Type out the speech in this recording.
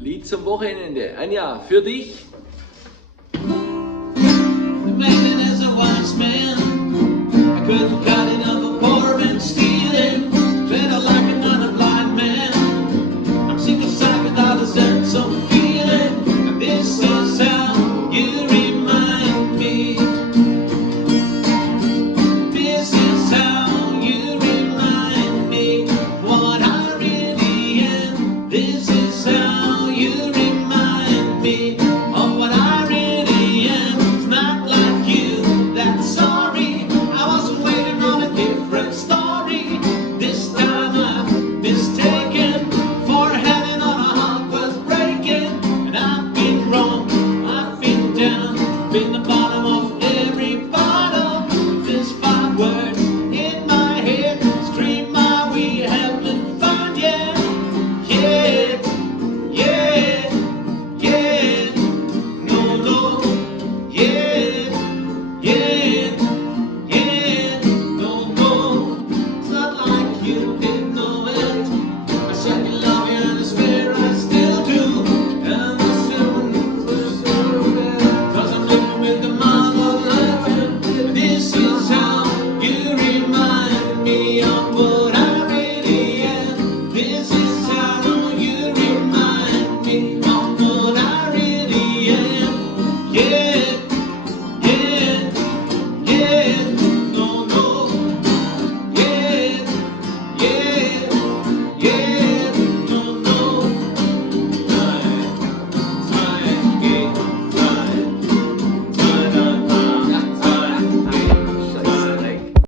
Lied zum Wochenende. Anja, für dich. As a wise man, I could have got it of a poor man stealing, tread like another blind man. I'm sick aside with all the sense of feeling, and this is